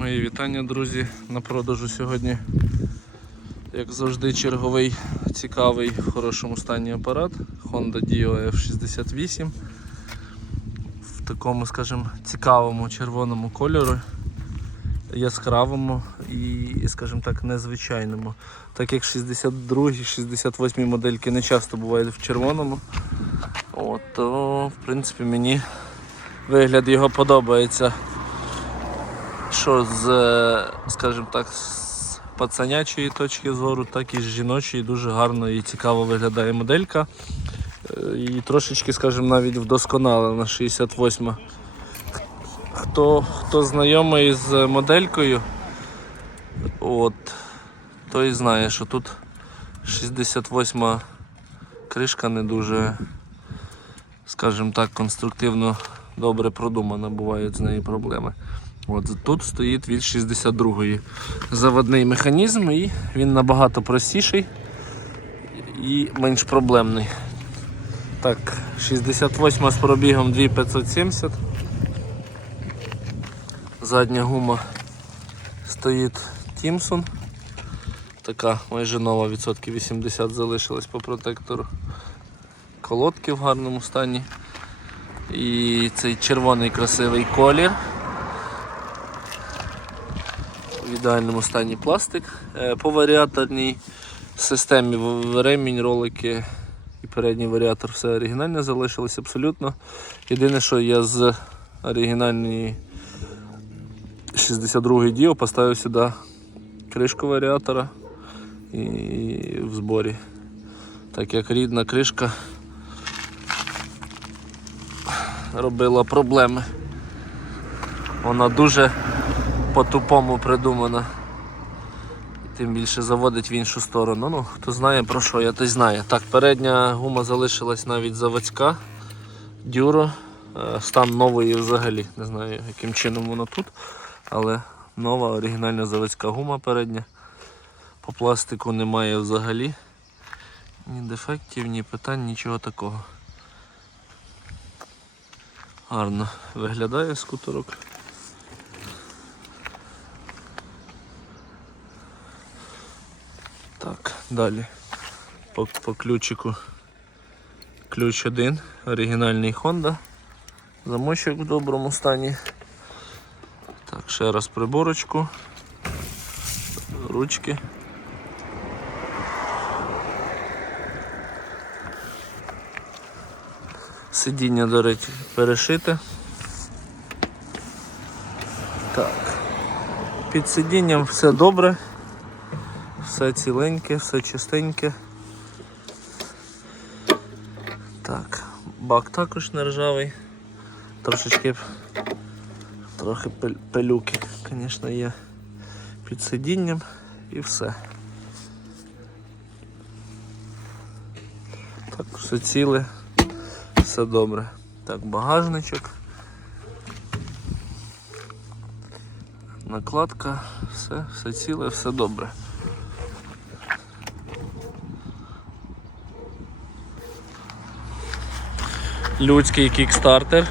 Мої вітання, друзі, на продажу сьогодні. Як завжди, черговий цікавий в хорошому стані апарат Honda Dio F68 в такому, скажімо, цікавому червоному кольору, яскравому і, скажімо так, незвичайному. Так як 62 68 модельки не часто бувають в червоному, от, то в принципі мені вигляд його подобається що з, е, скажімо так, з пацанячої точки зору, так і з жіночої дуже гарно і цікаво виглядає моделька. Е, І трошечки, скажімо, навіть вдосконалена 68. Хто, хто знайомий з моделькою, от, той знає, що тут 68 кришка не дуже, скажімо так, конструктивно добре продумана, бувають з нею проблеми. От тут стоїть від 62-ї заводний механізм і він набагато простіший і менш проблемний. Так, 68 з пробігом 2570. Задня гума стоїть Тімсон. Така майже нова, відсотків 80 залишилась по протектору. Колодки в гарному стані. І цей червоний красивий колір в ідеальному стані пластик. Е, По варіаторній системі ремінь, ролики і передній варіатор все оригінальне залишилось абсолютно. Єдине, що я з оригінальної 62 Dio поставив сюди кришку варіатора і в зборі. Так як рідна кришка робила проблеми. Вона дуже по-тупому придумана. Тим більше заводить в іншу сторону. Ну, хто знає про що, я той знає. Так, передня гума залишилась навіть заводська. Дюро. Е, Стан нової взагалі. Не знаю, яким чином воно тут. Але нова оригінальна заводська гума передня. По пластику немає взагалі. Ні дефектів, ні питань, нічого такого. Гарно виглядає скутерок. Так, далі. По, по ключику. Ключ один, оригінальний Honda. Замочок в доброму стані. Так, ще раз приборочку. Ручки. Сидіння, до речі, перешите. Так. Під сидінням все добре. Все ціленьке, все чистеньке. Так, бак також не ржавий. Трошечки трохи пилюки, звісно, є під сидінням і все. Так, все ціле, все добре. Так, багажничок. Накладка, все, все ціле, все добре. Людський кікстартер.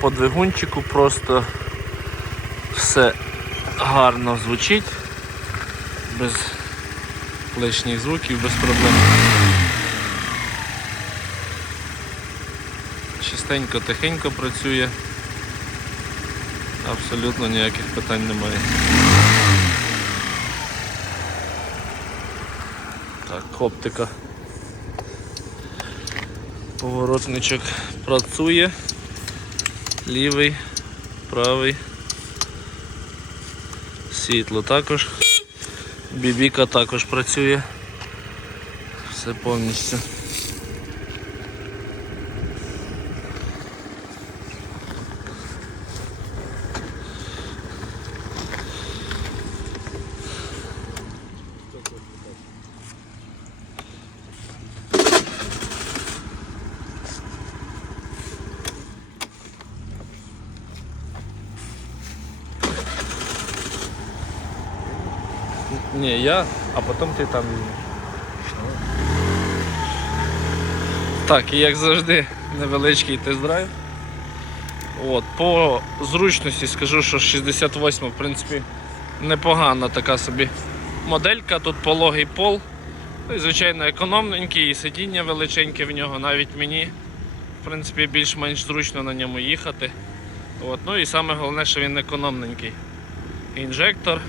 По двигунчику просто все гарно звучить, без лишніх звуків, без проблем. Чистенько, тихенько працює. Абсолютно ніяких питань немає. Так, оптика. Поворотничок працює. Лівий, правий. Світло також. Бібіка також працює. Все повністю. Ні, я, а потім ти там. Так, і як завжди, невеличкий тест-драйв. От, по зручності скажу, що 68 в принципі непогана така собі моделька. Тут пологий пол. Ну і, звичайно, економненький, і сидіння величеньке в нього, навіть мені в принципі більш-менш зручно на ньому їхати. От, ну і саме головне, що він економненький. Інжектор.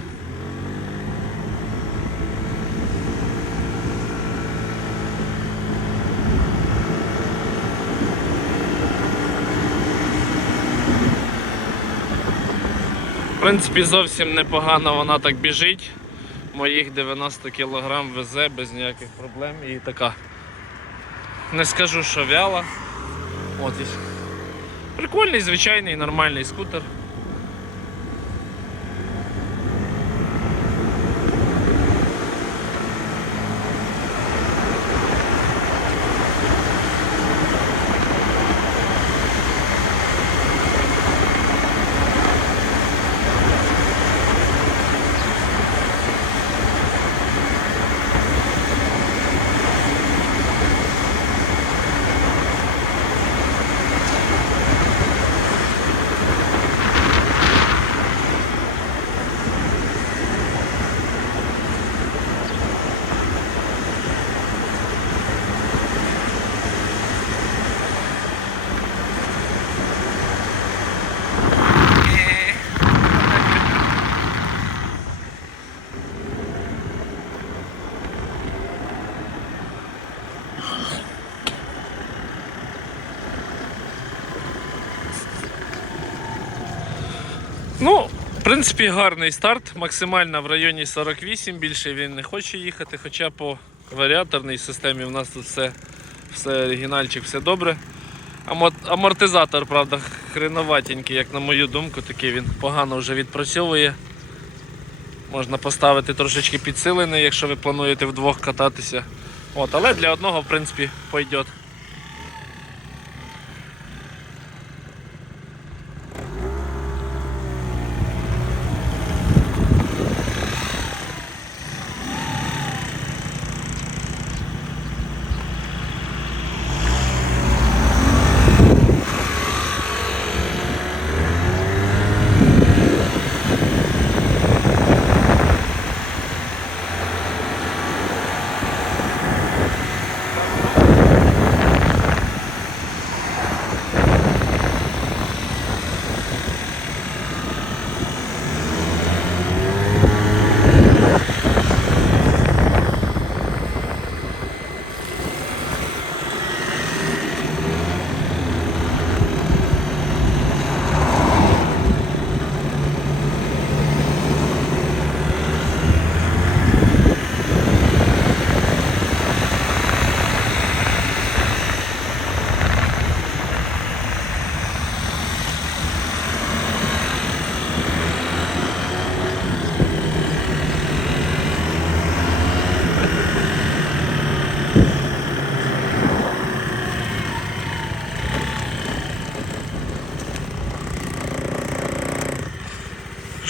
Принципі, зовсім непогано вона так біжить. Моїх 90 кг везе без ніяких проблем і така. Не скажу, що вяла. От і. Прикольний, звичайний, нормальний скутер. Ну, в принципі, гарний старт. Максимально в районі 48, більше він не хоче їхати, хоча по варіаторній системі в нас тут все, все оригінальчик, все добре. Амортизатор, правда, хреноватенький, як на мою думку, такий він погано вже відпрацьовує. Можна поставити трошечки підсилений, якщо ви плануєте вдвох кататися. От, але для одного, в принципі, пойдет.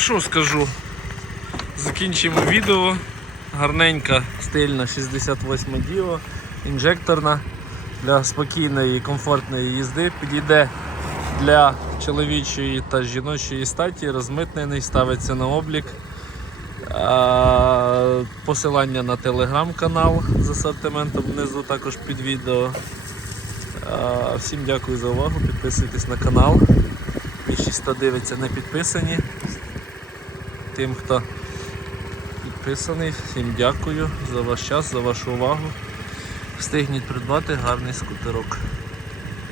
Що скажу? Закінчимо відео. Гарненька, стильна 68 діо, інжекторна для спокійної і комфортної їзди. Підійде для чоловічої та жіночої статі, розмитнений, ставиться на облік. Посилання на телеграм-канал з асортиментом внизу також під відео. Всім дякую за увагу, підписуйтесь на канал. Більшість, хто дивиться, не підписані. Тим, хто підписаний, всім дякую за ваш час, за вашу увагу. Встигніть придбати гарний скутерок.